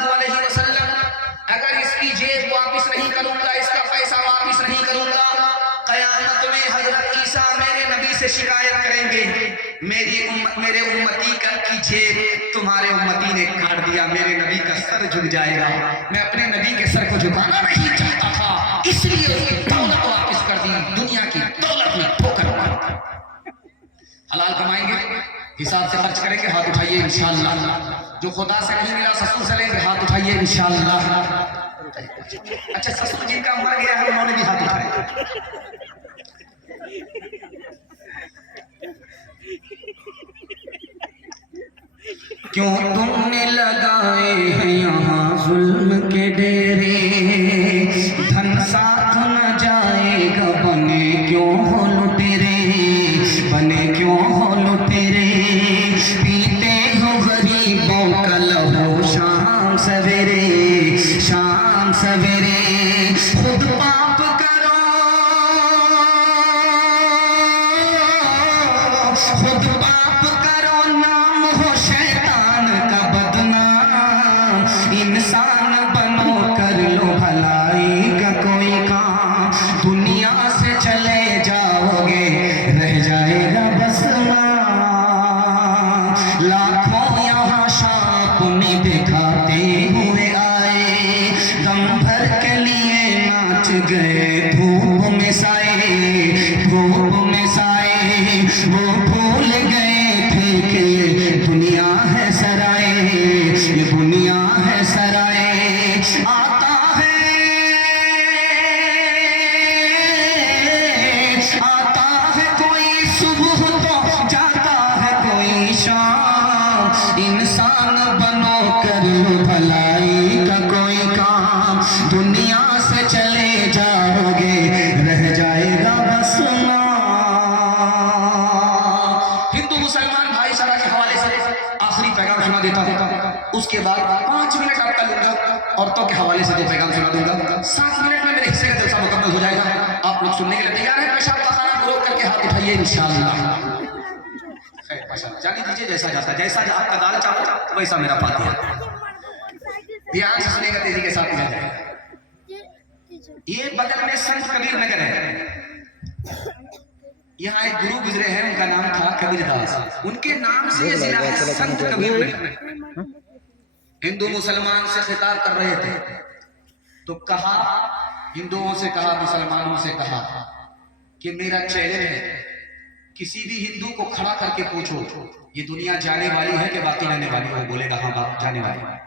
सल्लल्लाहु अलैहि वसल्लम, अगर इसकी जेब वापस नहीं करूंगा, इसका पैसा वापस नहीं करूंगा, क़यामत में हजरत ईसा मेरे नबी से शिकायत करेंगे, मेरे उम्मती की जेब तुम्हारे उम्मती ने काट दिया, मेरे नबी का सर झुक जाएगा। मैं अपने नबी के सर को झुकाना नहीं चाहता था, इसलिए उसकी दौलत वापस कर दी, दुनिया की दौलत में ठोकर मार। हलाल कमाएंगे, हिसाब से खर्च करेंगे, हाथ उठाइए इंशाअल्लाह। जो खुदा से नहीं मिला ससुर से लेंगे, हाथ उठाइए इंशाअल्लाह। अच्छा, ससुर जिनका मर गया है उन्होंने भी हाथ उठाए। क्यों तुमने लगाए हैं यहाँ जुल्म के डेरे, धन साथ न जाएगा, बने क्यों हो लुटेरे, बने क्यों हो लुटेरे, पीते हो गरीबों का लहू शाम सवेरे, शाम सवेरे। खुद पाप करो, खुद पाप करो, नाम हो शैतान का बदनाम, इंसान बनो, कर लो भलाई का कोई काम, दुनिया से चले जाओगे, रह जाएगा बस नाम। लाखों यहाँ शाप में दिखाते हुए आए, दम भर के लिए नाच गए धूप में साए, धूप में साए, वो भूल गए थे कि ये दुनिया है सराय, ये दुनिया है सराय। आता है कोई सुबह तो जाता है कोई शाम, इंसान बनो, कर लो भलाई का कोई काम, दुनिया से चले जाओगे, रह जाएगा बस नाम। हिंदू मुसलमान भाईचारा के हवाले से आखिरी पैगाम सुना देता हूँ, उसके बाद 5 मिनट आपका लूंगा, औरतों के हवाले से 2 पैगाम सुना दूंगा, 7 मिनट में मेरे हिस्से का जलसा मुकम्मल हो जाएगा। आप लोग सुनने के लिए तैयार हैं? पेशाब का खाना रोक करके हाथ उठाइए इंशाअल्लाह। जानी दीजिए जैसा जाता, जैसा आपका दाल चावल वैसा मेरा फातिहा। ध्यान से सुनिएगा, तेजी के साथ में। ये बगल में संत कबीर नगर है, यहाँ एक गुरु गुजरे हैं, उनका नाम था कबीर दास, उनके नाम से ये जिला है संत कबीर नगर। हिंदू मुसलमान से खिताब कर रहे थे तो कहा, हिंदुओं से कहा, मुसलमानों से कहा कि मेरा चैलेंज है, किसी भी हिंदू को खड़ा करके पूछो ये दुनिया जाने वाली है कि बाकी रहने वाली है, बोलेगा हाँ बात जाने वाली है।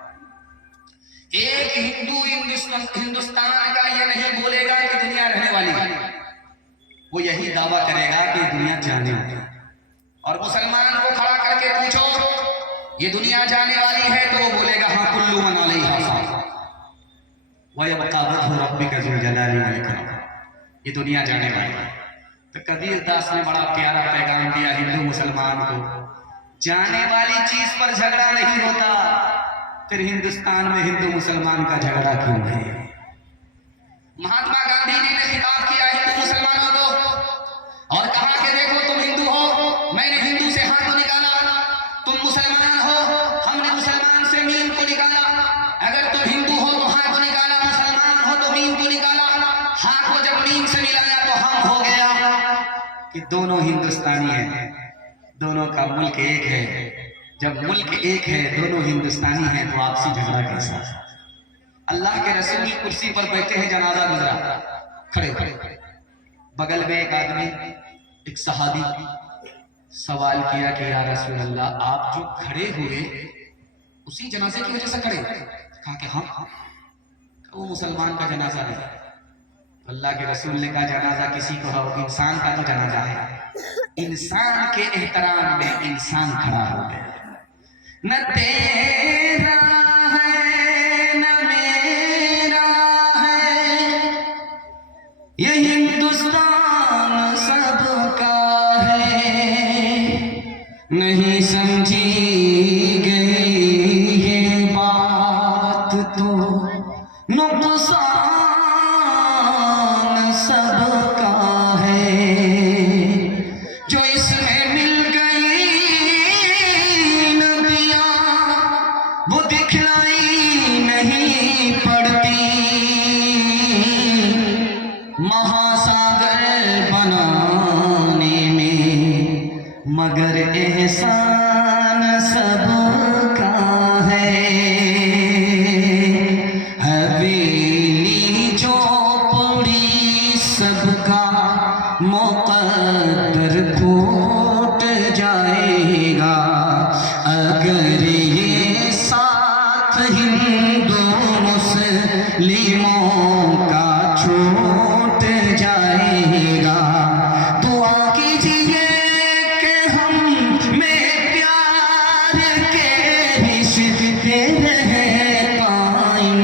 एक हिंदू हिंदुस्तान का ये नहीं बोलेगा कि दुनिया रहने वाली है, वो यही दावा करेगा कि दुनिया जाने वाली है। और मुसलमान को खड़ा करके पूछो ये दुनिया जाने वाली है तो वो बोलेगा हाँ कुल्लू मन अलैहा फान व यबका वजहु रब्बिका ज़ुल जलाली वल इकराम, ये दुनिया जाने वाली है। तो कबीर दास ने बड़ा प्यारा पैगाम दिया हिंदू मुसलमान को, जाने वाली चीज पर झगड़ा नहीं होता, फिर हिंदुस्तान में हिंदू मुसलमान का झगड़ा क्यों है? महात्मा गांधी जी ने खिताब किया हिंदू मुसलमानों को और कहा कि देखो तुम हिंदू हो, मैंने हिंदू से हाथ को निकाला, तुम मुसलमान हो, हमने मुसलमान से मीम को निकाला, अगर तुम हिंदू हो तो हाथ को निकाला, मुसलमान हो तो मीम को निकाला, हाथ को जब मीम से मिलाया तो हम हो गया कि दोनों हिंदुस्तानी हैं, दोनों का मुल्क एक है। जब मुल्क एक है, दोनों हिंदुस्तानी हैं, तो आपसी झगड़ा कैसा? अल्लाह के रसूल कुर्सी पर बैठे हैं, जनाजा गुजरा, खड़े खड़े, बगल में एक आदमी, एक सहाबी सवाल किया कि या रसूल अल्लाह, आप जो खड़े हुए उसी जनाजे की वजह से खड़े? कहा कि हाँ, वो मुसलमान का जनाजा नहीं। अल्लाह के रसूल ने कहा जनाजा किसी को हो, इंसान का तो जनाजा है, इंसान के एहतराम में इंसान खड़ा हो गया। न तेरा है न मेरा है, ये हिंदुस्तान सबका है, नहीं समझी गई ये बात तो नुकसान सबका है, जो इसमें मिल गई नदियाँ वो दिखला हिंदू मुस्लिमों का छूट जाएगा। दुआ कीजिए कि हम में प्यार के रिश्ते रहे कायम,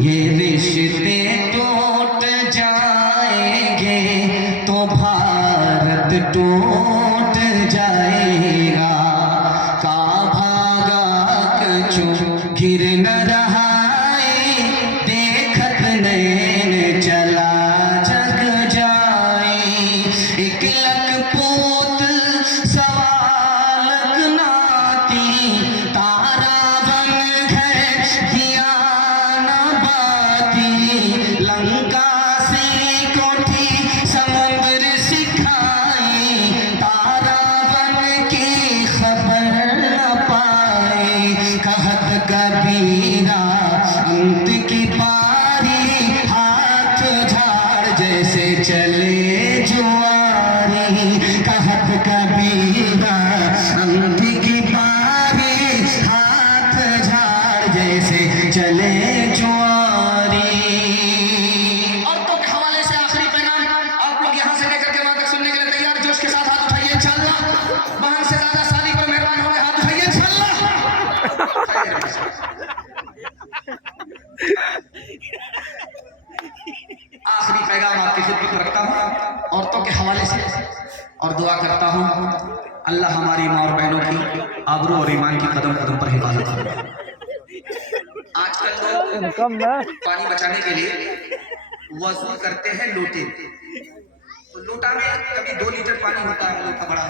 ये रिश्ते टूट जाएंगे तो भारत टूट जाएगा। का भागा कछु गिर न रहा है, देखत नैन चला जग जाए। एक लख पोत सवालक नाती, तारा बन गए दिया न बाती। लंका से कोठी समुद्र सिखाए, तारा बन के खबर न पाए। कहत कबीरा अंत की पारी, हाथ झाड़ जैसे चले जुआरी। कहत कबीरा अंत की पारी, हाथ झाड़ जैसे चले जुआरी। औरतों के हवाले से आखिरी पैगाम, आप लोग यहाँ से लेकर के वहां तक सुनने के लिए तैयार? जोश के साथ हाथ उठाइए इंशाअल्लाह। बहन से ज्यादा शादी पर मेहरबान होंगे, हाथ उठाइए इंशाअल्लाह। आखिरी पैगाम आपकी खिदमत में रखता हूँ औरतों के हवाले से, और दुआ करता हूँ अल्लाह हमारी माँ और बहनों की आबरू और ईमान की कदम कदम पर हिफाजत करे। आजकल लोग पानी बचाने के लिए वजू करते हैं लोटे। तो लोटा में कभी 2 लीटर पानी होता है, लोटा बड़ा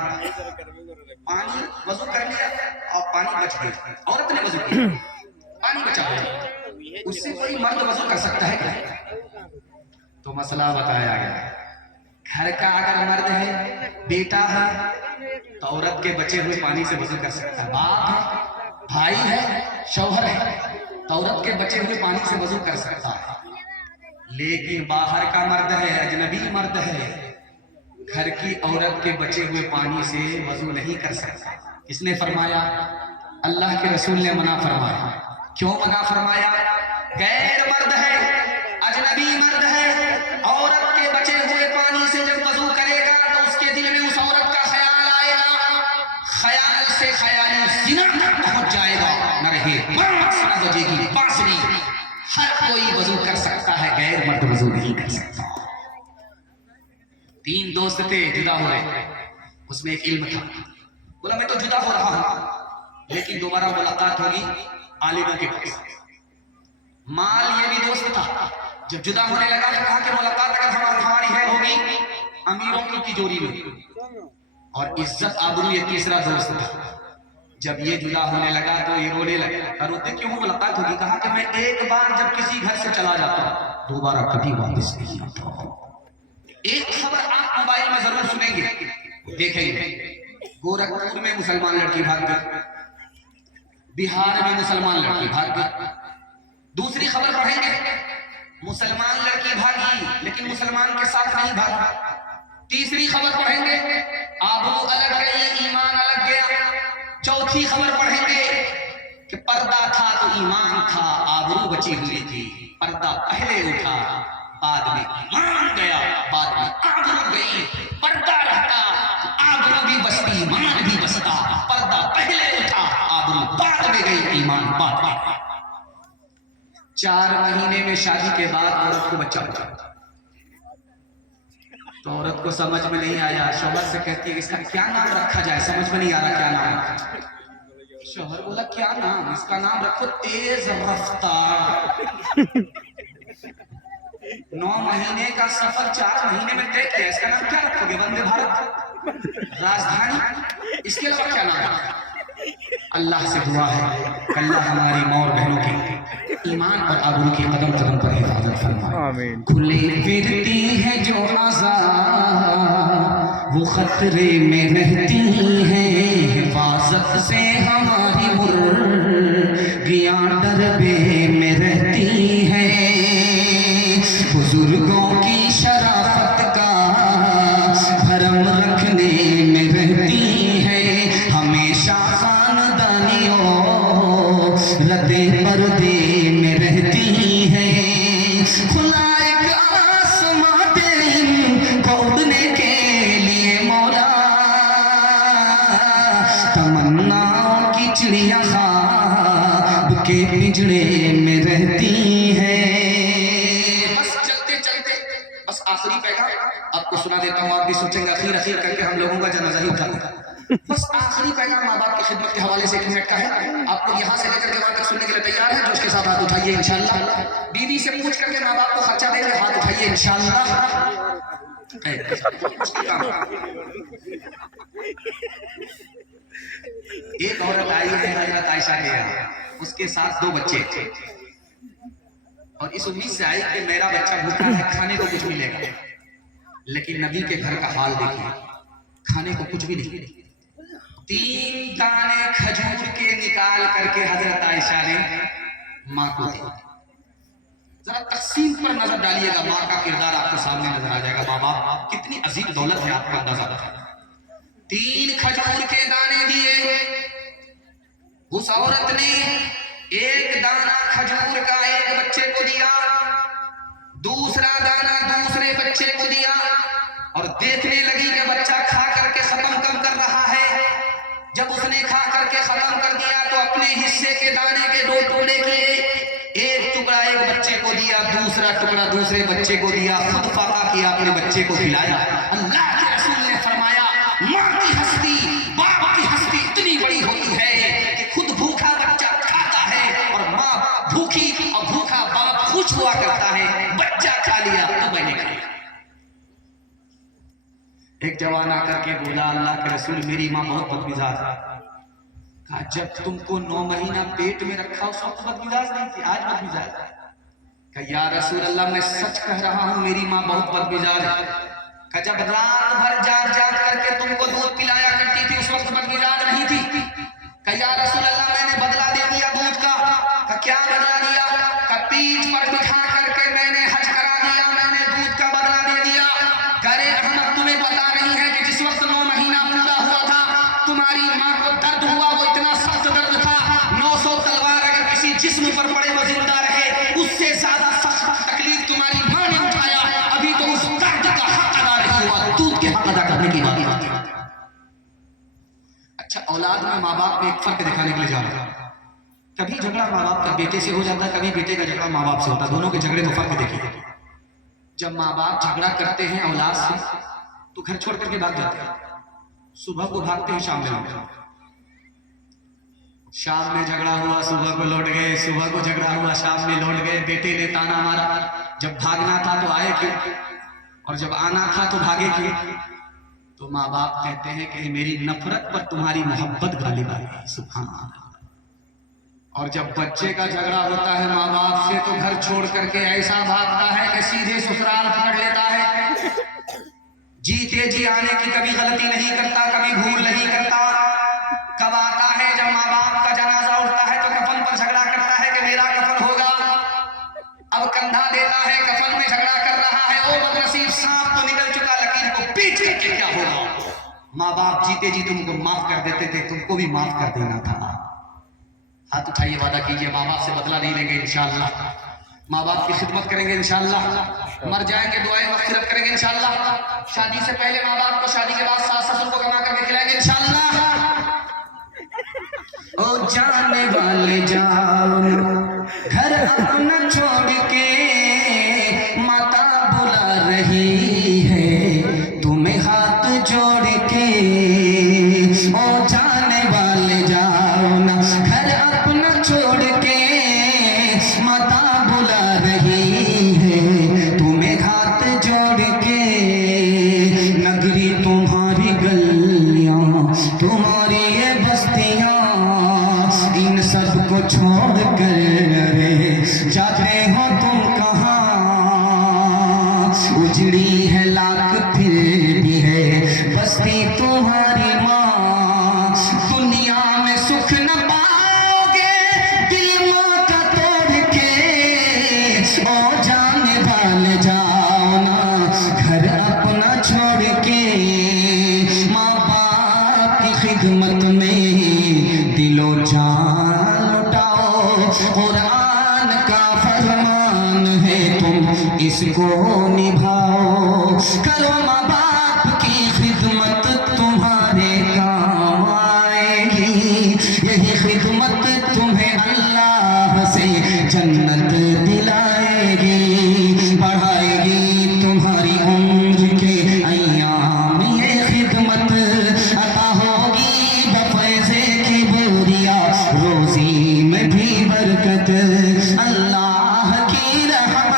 पानी वजू कर लिया और पानी बच गया। औरत ने वजू किया, पानी बचा लिया, उससे कोई मर्द वजू कर सकता है क्या? तो मसला बताया गया। घर का अगर मर्द है, बेटा है, तो औरत के बचे हुए पानी से वजू कर सकता है। बाप है, भाई है, शौहर है, तो औरत के बचे हुए पानी से वजू कर सकता है। लेकिन बाहर का मर्द है, अजनबी मर्द है, घर की औरत के बचे हुए पानी से वजू नहीं कर सकता। इसने फरमाया, अल्लाह के रसूल ने मना फरमाया। क्यों मना फरमाया? गैर मर्द है, अजनबी मर्द है, औरत के बचे हुए पानी से जब वजू करेगा तो उसके दिल में उस औरत का ख्याल आएगा, ख्याल से ख्याली जिना तक पहुंच जाएगा। न रहे बांस न बजेगी बांसुरी। हर कोई वजू कर सकता है, गैर मर्द वजू नहीं कर सकता। 3 दोस्त थे, जुदा हो रहे, उसमें एक इल्म था। बोला मैं तो जुदा हो रहा हूं, लेकिन दोबारा मुलाकात होगी आलिमों के पास। माल ये भी दोस्त था, जब जुदा होने लगा तो कहा कि मुलाकात अगर हमारी है होगी अमीरों की तिजोरी में। और इज्जत आबरू ये तीसरा दोस्त था। जब ये जुदा होने लगा तो ये रोने लगा। रोते क्यों? मुलाकात होगी। कहा कि मैं एक बार जब किसी घर से चला जाता हूं, दोबारा कभी वापस नहीं आता। एक खबर आप मोबाइल में जरूर सुनेंगे, देखेंगे। गोरखपुर में मुसलमान लड़की भाग गई, बिहार में मुसलमान लड़की भाग गई। दूसरी खबर पढ़ेंगे, मुसलमान लड़की भागी लेकिन मुसलमान के साथ नहीं भागी। तीसरी खबर पढ़ेंगे, आबरू अलग गई, ईमान अलग गया। चौथी खबर पढ़ेंगे कि पर्दा था तो ईमान था, आबरू बची हुई थी। पर्दा पहले उठा, बाद में ईमान गया, बाद में आबरू गई। पर्दा रहता तो आबरू भी बसती, ईमान भी बसता। पर्दा पहले उठा, आबरू बाद में गई, ईमान बाद में। 4 महीने में शादी के बाद औरत को बच्चा हुआ, तो औरत को समझ में नहीं आया। शौहर से कहती है इसका क्या नाम रखा जाए, समझ में नहीं आ रहा क्या नाम रखा। शौहर बोला क्या नाम? इसका नाम रखो तेज रफ्तार। 9 महीने का सफर 4 महीने में तय किया, इसका नाम क्या रखोगे? वंदे भारत, राजधानी, इसके अलावा क्या नाम? अल्लाह से दुआ है अल्लाह हमारी माँ और बहनों की ईमान और आबरू की कदम कदम पर हिफाजत फरमाए। खुली फिरती है जो आज़ाद वो खतरे में रहती हैं, हिफाजत से हमारी मुर्गियां डरबे में रहती हैं। बुजुर्गों की शराफत का भरम रखने में रहती हैं, हमेशा खानदानियों रते पर पर्दे में रहती हैं, खुला एक आसमां दे इनको उड़ने के लिए मौला, तमन्नाओं की चिड़िया ख्वाब के पिंजड़े में रहती हैं। बस चलते चलते बस आखिरी पैगाम आपको सुना देता हूँ, आप भी सोचेंगे अखीर अखीर करके हम लोगों का जनाजा ही उठा। बस आखिरी पैगाम माँ बाप की खिदमत के हवाले से 1 मिनट का है। आप लोग यहाँ से लेकर के वहाँ तक सुनने के लिए तैयार हैं? जो उसके साथ हाथ उठाइए इंशाल्लाह। बीवी से पूछ करके माँ बाप को खर्चा देंगे, हाथ उठाइए इंशाल्लाह। एक औरत आई है हजरत आयशा के यहाँ, उसके साथ 2 बच्चे, और इस उम्मीद से आई कि मेरा बच्चा भूखा है, खाने को कुछ मिलेगा। लेकिन नबी के घर का हाल देखिए, खाने को कुछ भी नहीं। 3 दाने खजूर के निकाल करके हजरत आयशा ने माँ को दी। जरा तकसीम पर नजर डालिएगा, माँ का किरदार आपको सामने नजर आ जाएगा। माँ बाप कितनी अजीम दौलत है, आपको अंदाजा है। 3 खजूर के दाने दिए, उस औरत ने 1 दाना खजूर का एक बच्चे को दिया, दूसरा दाना दूसरे बच्चे को दिया, और देखने लगी कि बच्चा खा करके खत्म कम कर रहा है। जब उसने खा करके खत्म कर दिया तो अपने हिस्से के दाने के 2 टुकड़े किए, 1 टुकड़ा एक बच्चे को दिया, दूसरा टुकड़ा दूसरे बच्चे को दिया, खुद फाका किया, अपने बच्चे को खिलाया। अल्लाह के रसूल ने फरमाया, माँ की हस्ती, बाप की हस्ती इतनी बड़ी होती है कि खुद भूखा बच्चा खाता है, और माँ भूखी और भूखा बाप खुश हुआ करता है। बच्चा खा लिया तो मैंने खाया। एक जवान आकर के बोला, अल्लाह के रसूल मेरी माँ बहुत बदमिजाज है। कहा जब तुमको 9 महीना पेट में रखा उस वक्त बदमिजाज नहीं थी, आज बदमिजाज है? कहा या रसूल अल्लाह मैं सच कह रहा हूँ, मेरी माँ बहुत बदमिजाज है। कहा जब रात भर जाग जाग करके तुमको दूध पिलाया करती थी उस वक्त बदमिजाज नहीं थी? कहा या रसूल अल्लाह मैंने बदला दे दिया दूध का। कहा क्या बदला दिया? कहा पीठ पर बिठा करके मैंने हज करा दिया, मैंने दूध का बदला दे दिया। करे अहमद तुम्हें पता नहीं है कि जिस वक्त 9 महीना पूरा हुआ था तुम्हारी माँ को दर्द हुआ, वो इतना सख्त दर्द था, 900 तलवार अगर किसी जिस्म पर पड़े वो जिंदा रहे, उससे ज्यादा सख्त तकलीफ तुम्हारी माँ ने उठाया। अभी तो उस दर्द का हक अदा नहीं हुआ, दूध के हक अदा करने की बात है। अच्छा, औलाद में माँ बाप में एक फर्क दिखाने के लिए जा रहा है। कभी झगड़ा माँ बाप का बेटे से हो जाता है, कभी बेटे का झगड़ा माँ बाप से होता है। दोनों के झगड़े में फर्क देखिए। जब माँ बाप झगड़ा करते हैं औलाद से तो घर छोड़ करके भाग जाते हैं, सुबह को भागते हैं, शाम में लौटते हैं। शाम में झगड़ा हुआ सुबह को लौट गए, सुबह को झगड़ा हुआ शाम में लौट गए। बेटे ने ताना मारा, जब भागना था तो आए क्यों, और जब आना था तो भागे क्यों? तो माँ बाप कहते हैं कि मेरी नफरत पर तुम्हारी मोहब्बत गालिब आ गई। सुभान अल्लाह। और जब बच्चे का झगड़ा होता है माँ बाप से तो घर छोड़ करके ऐसा भागता है कि सीधे ससुराल पकड़ लेता है। जीते जी आने की कभी गलती नहीं करता, कभी भूल नहीं करता। कब आता है जब माँ बाप का जनाजा उठता है तो कफन पर झगड़ा करता है कि मेरा कफन होगा। अब कंधा देता है, कफन में झगड़ा कर रहा है, ओ बदनसीब सांप तो निकल चुका, लकीर को पीट करके क्या होगा। माँ बाप जीते जी तुमको माफ कर देते थे, तुमको भी माफ कर देना था। हाथ उठाइए, वादा कीजिए माँ बाप से बदला नहीं लेंगे इंशाअल्लाह। माँ बाप की खिदमत करेंगे इंशाअल्लाह। मर जाएंगे दुआएं मग़फ़िरत करेंगे इंशाअल्लाह। शादी से पहले माँ बाप को, शादी के बाद सास ससुर को कमा करके खिलाएंगे इंशाअल्लाह। ओ जाने वाले जाओ घर अपना छोड़ के, माता बुला रही है तुम्हें हाथ जोड़ के। ओ जाने वाले जाओ ना घर अपना छोड़ के, माता बुला रही है तुम्हें हाथ जोड़ के। नगरी तुम्हारी गलियां, तुम्हारी ये बस्तियां, इन सब को छोड़ कर रे जाते हो तुम इसको निभाओ, करो माँ बाप की खिदमत तुम्हारे काम आएगी, यही खिदमत तुम्हें अल्लाह से जन्नत दिलाएगी, बढ़ाएगी तुम्हारी उम्र के अय्याम, ये खिदमत अता होगी बफैज़े की बोरिया, रोजी में भी बरकत, अल्लाह की रहमत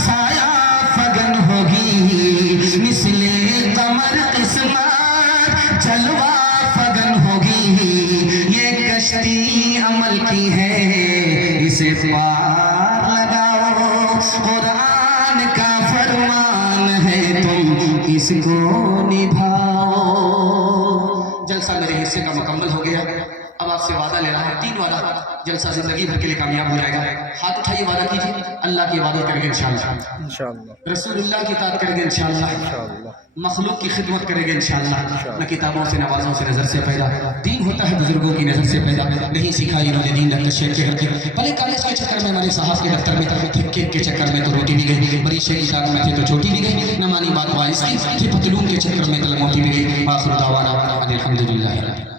साया फगन होगी, मिसले कमर किस्मत जलवा फगन होगी, ये कश्ती अमल की है इसे पार लगाओ, कुरान का फरमान है तुम इसको निभाओ। जलसा मेरे हिस्से का मुकम्मल हो गया, अब आपसे वादा ले रहा हूँ, 3 वादा, जलसा जिंदगी भर के लिए कामयाब हो जाएगा। हाथ उठाइए, वादा कीजिए, अल्लाह की इबादत करेंगे इंशाअल्लाह, रसूलुल्लाह की इताअत करेंगे इंशाअल्लाह, मखलूक की खिदमत करेंगे इंशाअल्लाह, न किताबों से नवाजों से नजर से पैदा, दीन होता है बुजुर्गों की नजर से पैदा, नहीं सीखा इन्होंने दीन डॉक्टर शेख के घर के, भले कॉलेज के चक्कर में हमारे साहब के दफ्तर में, केक के चक्कर में तो रोटी भी गई, बड़ी शेख की साथ में थे तो छोटी भी गई, न मानी बात वाइस की, पतलून के चक्कर में तलमोती भी गई। आखिर दावाना अल्हम्दुलिल्लाह।